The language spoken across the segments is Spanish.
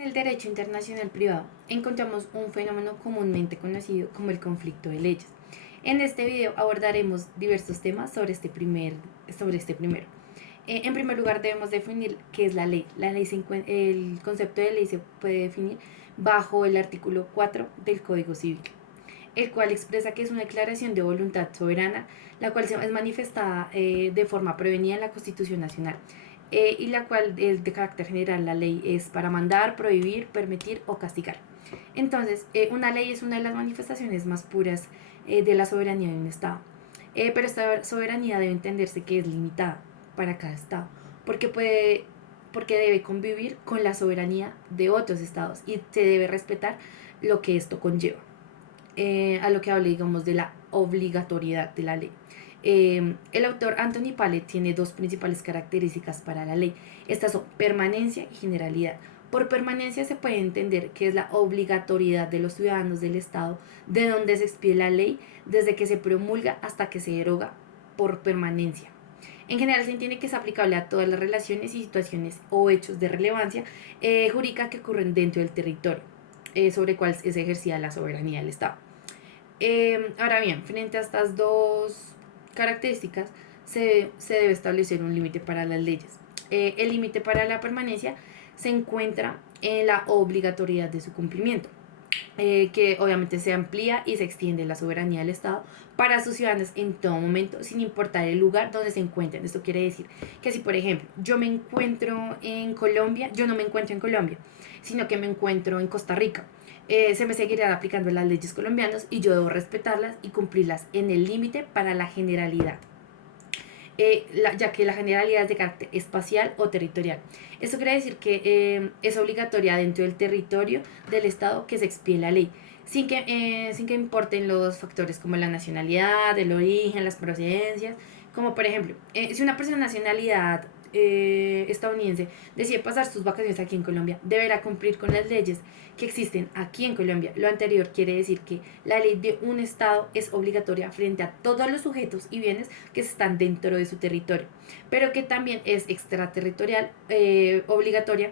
En el derecho internacional privado encontramos un fenómeno comúnmente conocido como el conflicto de leyes. En este video abordaremos diversos temas sobre este primero. En primer lugar debemos definir qué es la ley. El concepto de ley se puede definir bajo el artículo 4 del Código Civil, el cual expresa que es una declaración de voluntad soberana, la cual es manifestada de forma prevenida en la Constitución Nacional, y la cual es de carácter general. La ley es para mandar, prohibir, permitir o castigar. Entonces, una ley es una de las manifestaciones más puras de la soberanía de un Estado. Pero esta soberanía debe entenderse que es limitada para cada Estado, porque porque debe convivir con la soberanía de otros estados y se debe respetar lo que esto conlleva. A lo que hable, digamos, de la obligatoriedad de la ley. El autor Anthony Pallet tiene dos principales características para la ley. Estas son permanencia y generalidad. Por permanencia se puede entender que es la obligatoriedad de los ciudadanos del Estado, de donde se expide la ley, desde que se promulga hasta que se deroga, por permanencia. En general se entiende que es aplicable a todas las relaciones y situaciones o hechos de relevancia jurídica que ocurren dentro del territorio sobre el cual es ejercida la soberanía del Estado. Ahora bien, frente a estas dos características, se debe establecer un límite para las leyes. El límite para la permanencia se encuentra en la obligatoriedad de su cumplimiento, que obviamente se amplía y se extiende la soberanía del Estado para sus ciudadanos en todo momento, sin importar el lugar donde se encuentren. Esto quiere decir que si, por ejemplo, yo me encuentro en Colombia, yo no me encuentro en Colombia, sino que me encuentro en Costa Rica. Se me seguirán aplicando las leyes colombianas y yo debo respetarlas y cumplirlas en el límite para la generalidad. Ya que la generalidad es de carácter espacial o territorial. Esto quiere decir que es obligatoria dentro del territorio del Estado que se expíe la ley, sin que importen los factores como la nacionalidad, el origen, las procedencias. Como por ejemplo, si una persona de nacionalidad estadounidense decide pasar sus vacaciones aquí en Colombia, deberá cumplir con las leyes que existen aquí en Colombia. Lo anterior quiere decir que la ley de un Estado es obligatoria frente a todos los sujetos y bienes que están dentro de su territorio, pero que también es extraterritorial, obligatoria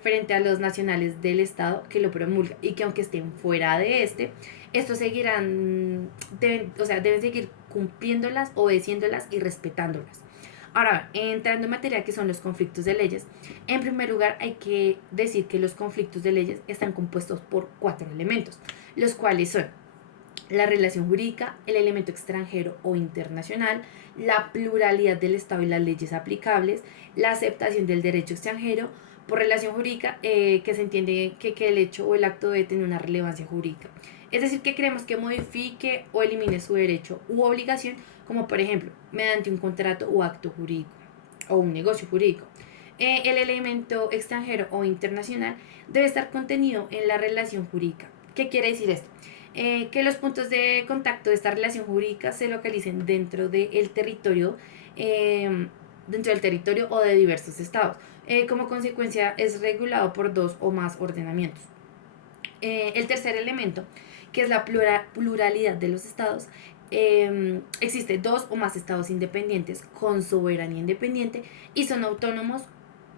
frente a los nacionales del Estado que lo promulga, y que aunque estén fuera de estos deben seguir cumpliéndolas, obedeciéndolas y respetándolas. Ahora, entrando en materia que son los conflictos de leyes, en primer lugar hay que decir que los conflictos de leyes están compuestos por cuatro elementos, los cuales son la relación jurídica, el elemento extranjero o internacional, la pluralidad del Estado y las leyes aplicables, la aceptación del derecho extranjero. Por relación jurídica, que se entiende que el hecho o el acto debe tener una relevancia jurídica. Es decir, que queremos que modifique o elimine su derecho u obligación, como por ejemplo, mediante un contrato o acto jurídico o un negocio jurídico. El elemento extranjero o internacional debe estar contenido en la relación jurídica. ¿Qué quiere decir esto? Que los puntos de contacto de esta relación jurídica se localicen dentro del territorio o de diversos estados. Como consecuencia es regulado por dos o más ordenamientos. El tercer elemento, que es la pluralidad de los estados. Existe dos o más estados independientes con soberanía independiente y son autónomos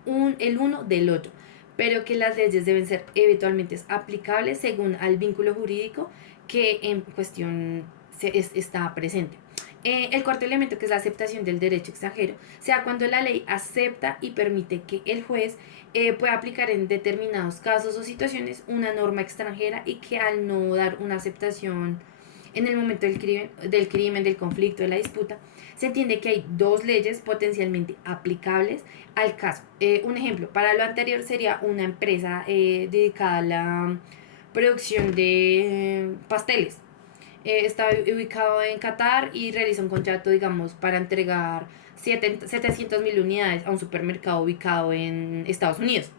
el uno del otro, pero que las leyes deben ser eventualmente aplicables según al vínculo jurídico que en cuestión está presente. El cuarto elemento, que es la aceptación del derecho extranjero, sea cuando la ley acepta y permite que el juez pueda aplicar en determinados casos o situaciones una norma extranjera, y que al no dar una aceptación en el momento del conflicto, de la disputa, se entiende que hay dos leyes potencialmente aplicables al caso. Un ejemplo para lo anterior sería una empresa dedicada a la producción de pasteles. Está ubicado en Qatar y realiza un contrato, digamos, para entregar 700.000 unidades a un supermercado ubicado en Estados Unidos.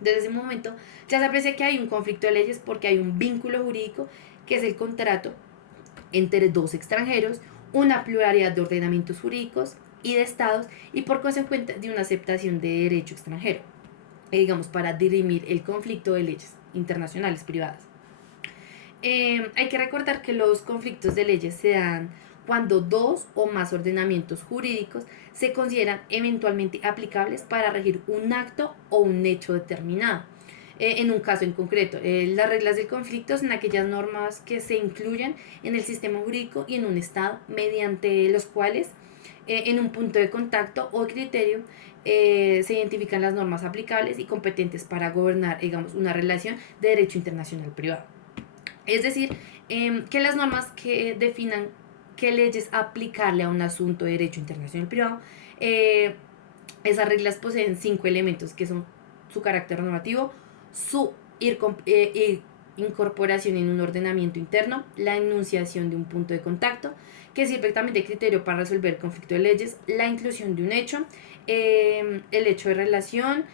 Desde ese momento ya se aprecia que hay un conflicto de leyes, porque hay un vínculo jurídico que es el contrato entre dos extranjeros, una pluralidad de ordenamientos jurídicos y de estados, y por consecuencia de una aceptación de derecho extranjero, digamos, para dirimir el conflicto de leyes internacionales privadas. Hay que recordar que los conflictos de leyes se dan cuando dos o más ordenamientos jurídicos se consideran eventualmente aplicables para regir un acto o un hecho determinado. en un caso en concreto. Las reglas del conflicto son aquellas normas que se incluyen en el sistema jurídico y en un estado mediante los cuales en un punto de contacto o criterio se identifican las normas aplicables y competentes para gobernar, digamos, una relación de derecho internacional privado. Es decir, que las normas que definan qué leyes aplicarle a un asunto de derecho internacional privado, eh, esas reglas poseen 5 elementos que son su carácter normativo, su incorporación en un ordenamiento interno, la enunciación de un punto de contacto, que sirve también de criterio para resolver conflicto de leyes, la inclusión de un hecho, el hecho de relación,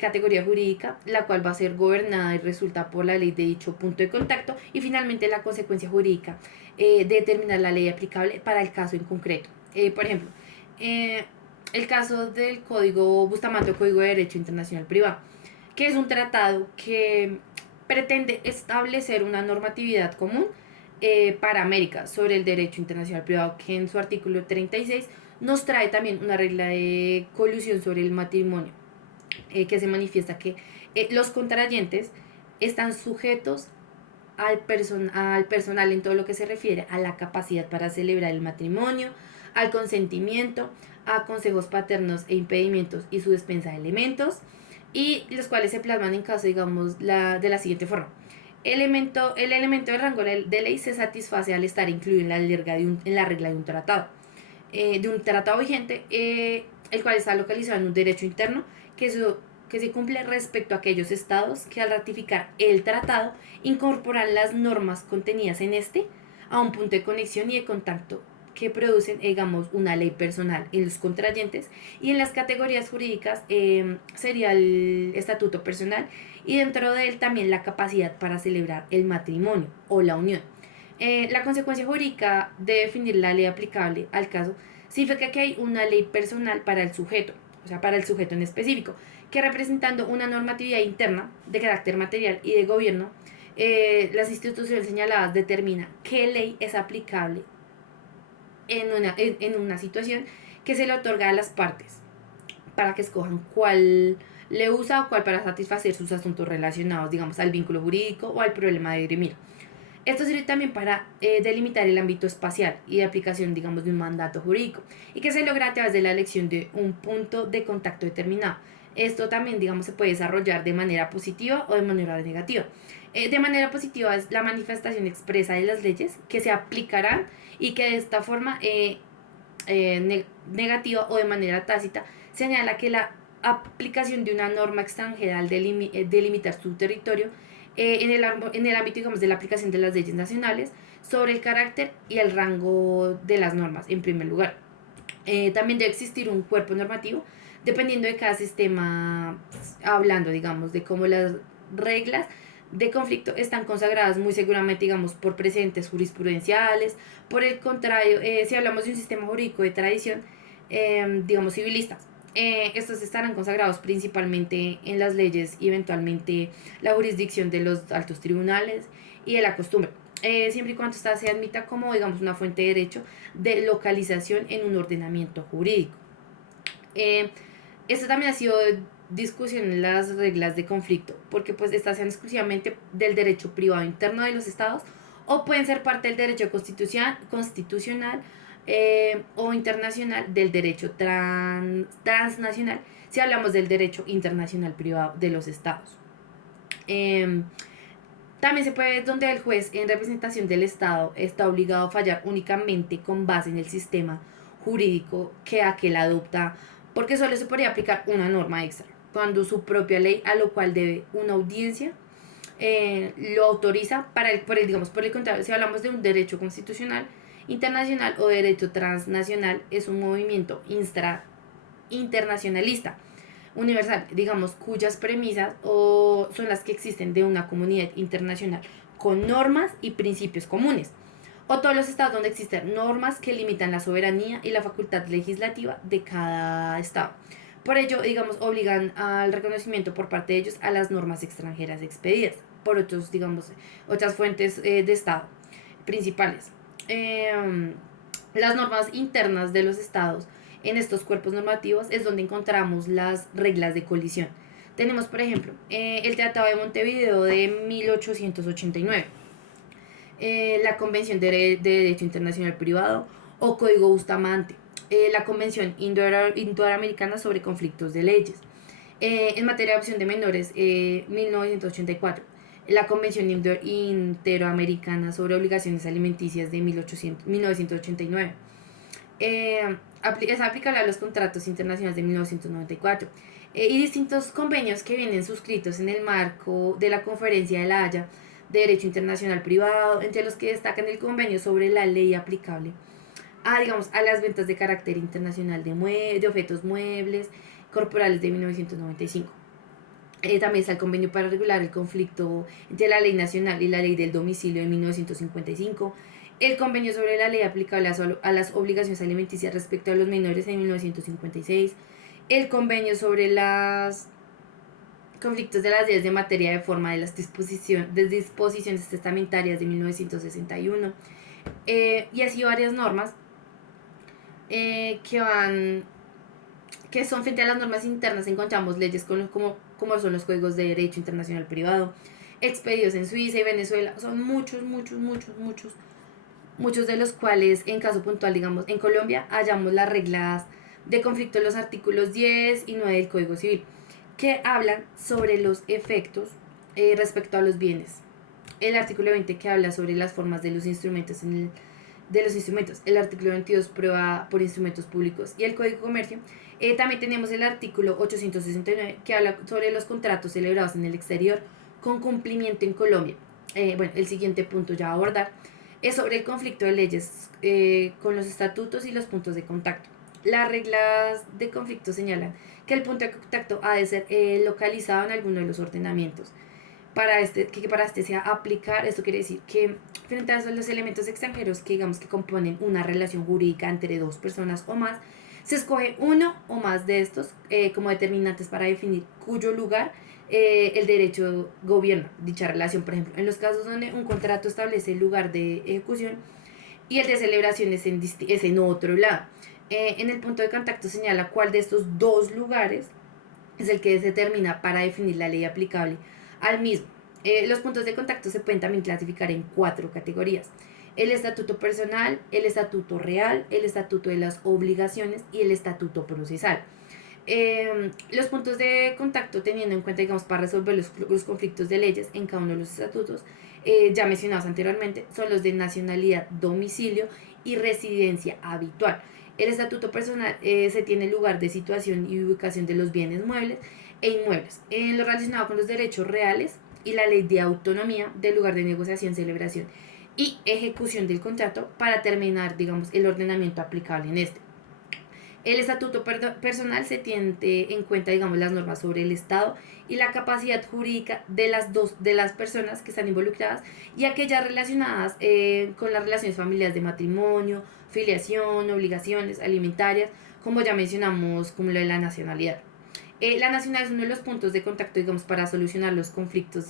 categoría jurídica, la cual va a ser gobernada y resulta por la ley de dicho punto de contacto, y finalmente la consecuencia jurídica, de determinar la ley aplicable para el caso en concreto. Por ejemplo, el caso del Código Bustamante o Código de Derecho Internacional Privado, que es un tratado que pretende establecer una normatividad común para América sobre el derecho internacional privado, que en su artículo 36 nos trae también una regla de colusión sobre el matrimonio, que se manifiesta que los contrayentes están sujetos al personal en todo lo que se refiere a la capacidad para celebrar el matrimonio, al consentimiento, a consejos paternos e impedimentos y su despensa de elementos, y los cuales se plasman en caso, digamos, de la siguiente forma. El elemento de rango de ley se satisface al estar incluido en la regla de un tratado vigente, el cual está localizado en un derecho interno que se cumple respecto a aquellos estados que al ratificar el tratado incorporan las normas contenidas en este a un punto de conexión y de contacto que producen, digamos, una ley personal en los contrayentes, y en las categorías jurídicas sería el estatuto personal, y dentro de él también la capacidad para celebrar el matrimonio o la unión. La consecuencia jurídica de definir la ley aplicable al caso significa que hay una ley personal para el sujeto, o sea, para el sujeto en específico, que representando una normatividad interna de carácter material y de gobierno, las instituciones señaladas determinan qué ley es aplicable en una situación que se le otorga a las partes para que escojan cuál le usa o cuál para satisfacer sus asuntos relacionados, digamos, al vínculo jurídico o al problema de dirimir. Esto sirve también para delimitar el ámbito espacial y de aplicación, digamos, de un mandato jurídico, y que se logra a través de la elección de un punto de contacto determinado. Esto también, digamos, se puede desarrollar de manera positiva o de manera negativa. De manera positiva es la manifestación expresa de las leyes que se aplicarán, y que de esta forma negativa o de manera tácita señala que la aplicación de una norma extranjera al delimitar su territorio en el ámbito, digamos, de la aplicación de las leyes nacionales sobre el carácter y el rango de las normas, en primer lugar. También debe existir un cuerpo normativo dependiendo de cada sistema, hablando, digamos, de cómo las reglas de conflicto están consagradas muy seguramente, digamos, por precedentes jurisprudenciales. Por el contrario, si hablamos de un sistema jurídico de tradición, digamos, civilistas, estos estarán consagrados principalmente en las leyes y eventualmente la jurisdicción de los altos tribunales y de la costumbre, siempre y cuando esta se admita como, digamos, una fuente de derecho de localización en un ordenamiento jurídico. Eh, Esto también ha sido discusión en las reglas de conflicto, porque pues estas sean exclusivamente del derecho privado interno de los estados o pueden ser parte del derecho constitucional o internacional del derecho transnacional, si hablamos del derecho internacional privado de los estados. Eh, También se puede donde el juez en representación del Estado está obligado a fallar únicamente con base en el sistema jurídico que aquel adopta, porque solo se podría aplicar una norma extra, cuando su propia ley, a lo cual debe una audiencia, lo autoriza digamos, por el contrario, si hablamos de un derecho constitucional internacional o derecho transnacional, es un movimiento internacionalista universal, digamos, cuyas premisas son las que existen de una comunidad internacional con normas y principios comunes, o todos los estados donde existen normas que limitan la soberanía y la facultad legislativa de cada estado. Por ello, digamos, obligan al reconocimiento por parte de ellos a las normas extranjeras expedidas por otros, digamos, otras fuentes de estado principales. Las normas internas de los estados en estos cuerpos normativos es donde encontramos las reglas de colisión, Tenemos, por ejemplo, el Tratado de Montevideo de 1889, la Convención de Derecho Internacional Privado o Código Bustamante, la Convención Indoamericana sobre Conflictos de Leyes. En materia de adopción de menores, 1984, la Convención Interamericana sobre Obligaciones Alimenticias de 1989. Es aplicable a los contratos internacionales de 1994 y distintos convenios que vienen suscritos en el marco de la Conferencia de la Haya de Derecho Internacional Privado, entre los que destacan el convenio sobre la ley aplicable a las ventas de carácter internacional de objetos muebles corporales de 1995. También está el convenio para regular el conflicto entre la ley nacional y la ley del domicilio de 1955, el convenio sobre la ley aplicable a las obligaciones alimenticias respecto a los menores de 1956, el convenio sobre los conflictos de las leyes de materia de forma de las disposiciones testamentarias de 1961, y así varias normas que son frente a las normas internas. Encontramos leyes como son los códigos de derecho internacional privado, expedidos en Suiza y Venezuela. Son muchos de los cuales, en caso puntual, digamos, en Colombia hallamos las reglas de conflicto de los artículos 10 y 9 del Código Civil, que hablan sobre los efectos respecto a los bienes. El artículo 20, que habla sobre las formas de los instrumentos el artículo 22, prueba por instrumentos públicos, y el Código de Comercio. También tenemos el artículo 869, que habla sobre los contratos celebrados en el exterior con cumplimiento en Colombia. Bueno, el siguiente punto ya a abordar es sobre el conflicto de leyes con los estatutos y los puntos de contacto. Las reglas de conflicto señalan que el punto de contacto ha de ser localizado en alguno de los ordenamientos. Para este sea aplicar, esto quiere decir que frente a los elementos extranjeros que digamos que componen una relación jurídica entre dos personas o más, se escoge uno o más de estos como determinantes para definir cuyo lugar el derecho gobierna dicha relación. Por ejemplo, en los casos donde un contrato establece el lugar de ejecución y el de celebración es en otro lado. En el punto de contacto señala cuál de estos dos lugares es el que se determina para definir la ley aplicable al mismo. Los puntos de contacto se pueden también clasificar en 4 categorías: el estatuto personal, el estatuto real, el estatuto de las obligaciones y el estatuto procesal. Los puntos de contacto, teniendo en cuenta, digamos, para resolver los conflictos de leyes en cada uno de los estatutos ya mencionados anteriormente, son los de nacionalidad, domicilio y residencia habitual. El estatuto personal se tiene lugar de situación y ubicación de los bienes muebles e inmuebles, en lo relacionado con los derechos reales, y la ley de autonomía del lugar de negociación, celebración y ejecución del contrato para terminar, digamos, el ordenamiento aplicable en este. El estatuto personal se tiene en cuenta, digamos, las normas sobre el Estado y la capacidad jurídica de las personas que están involucradas, y aquellas relacionadas con las relaciones familiares de matrimonio, filiación, obligaciones alimentarias, como ya mencionamos, como lo de la nacionalidad. La nacionalidad es uno de los puntos de contacto, digamos, para solucionar los conflictos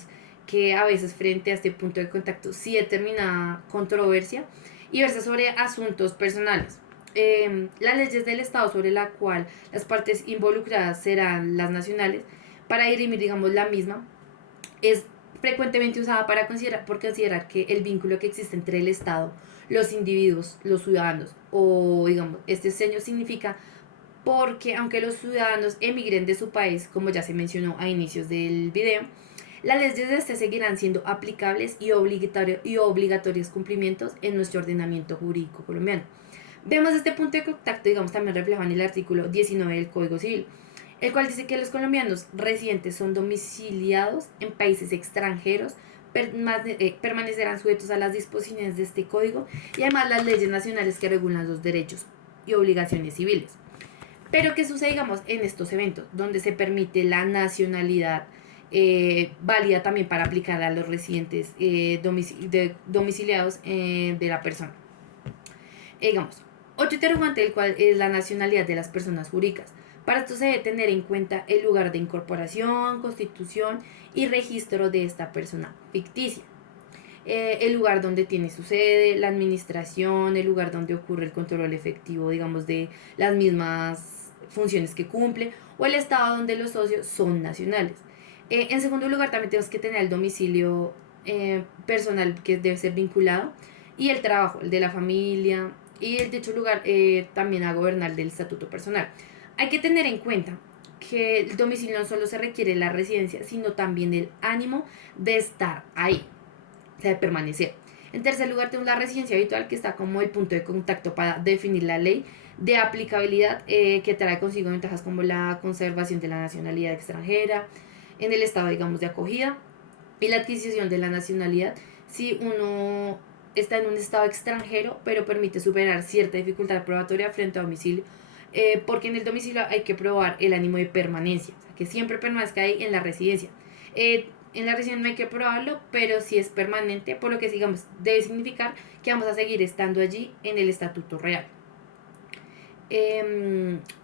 que a veces frente a este punto de contacto sí determina controversia y versa sobre asuntos personales. Las leyes del Estado sobre la cual las partes involucradas serán las nacionales para dirimir, digamos, la misma, es frecuentemente usada por considerar que el vínculo que existe entre el Estado, los individuos, los ciudadanos, o digamos, este seño significa porque aunque los ciudadanos emigren de su país, como ya se mencionó a inicios del video, las leyes de este seguirán siendo aplicables y obligatorios cumplimientos en nuestro ordenamiento jurídico colombiano. Vemos este punto de contacto, digamos, también reflejado en el artículo 19 del Código Civil, el cual dice que los colombianos residentes son domiciliados en países extranjeros, permanecerán sujetos a las disposiciones de este código y además las leyes nacionales que regulan los derechos y obligaciones civiles. Pero ¿qué sucede, digamos, en estos eventos donde se permite la nacionalidad válida también para aplicar a los residentes domiciliados de la persona? Digamos, otro interrogante, el cual es la nacionalidad de las personas jurídicas. Para esto se debe tener en cuenta el lugar de incorporación, constitución y registro de esta persona ficticia, el lugar donde tiene su sede, la administración, el lugar donde ocurre el control efectivo, digamos, de las mismas funciones que cumple, o el estado donde los socios son nacionales. En segundo lugar, también tenemos que tener el domicilio personal que debe ser vinculado y el trabajo, el de la familia y el dicho lugar también a gobernar del estatuto personal. Hay que tener en cuenta que el domicilio no solo se requiere la residencia, sino también el ánimo de estar ahí, o sea, de permanecer. En tercer lugar, tenemos la residencia habitual, que está como el punto de contacto para definir la ley de aplicabilidad, que trae consigo ventajas como la conservación de la nacionalidad extranjera en el estado, digamos, de acogida y la adquisición de la nacionalidad si uno está en un estado extranjero, pero permite superar cierta dificultad probatoria frente a domicilio, porque en el domicilio hay que probar el ánimo de permanencia, o sea, que siempre permanezca ahí en la residencia. En la residencia no hay que probarlo, pero si es permanente, por lo que digamos, debe significar que vamos a seguir estando allí en el estatuto real.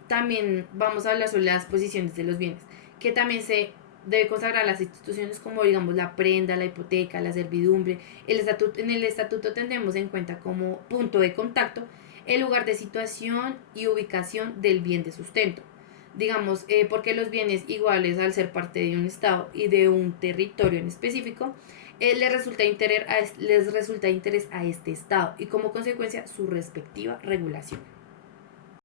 También vamos a hablar sobre las posiciones de los bienes, que también se debe consagrar las instituciones como digamos la prenda, la hipoteca, la servidumbre. En el estatuto tendremos en cuenta como punto de contacto el lugar de situación y ubicación del bien de sustento. Digamos, porque los bienes iguales al ser parte de un estado y de un territorio en específico, les resulta de interés a este estado y como consecuencia su respectiva regulación.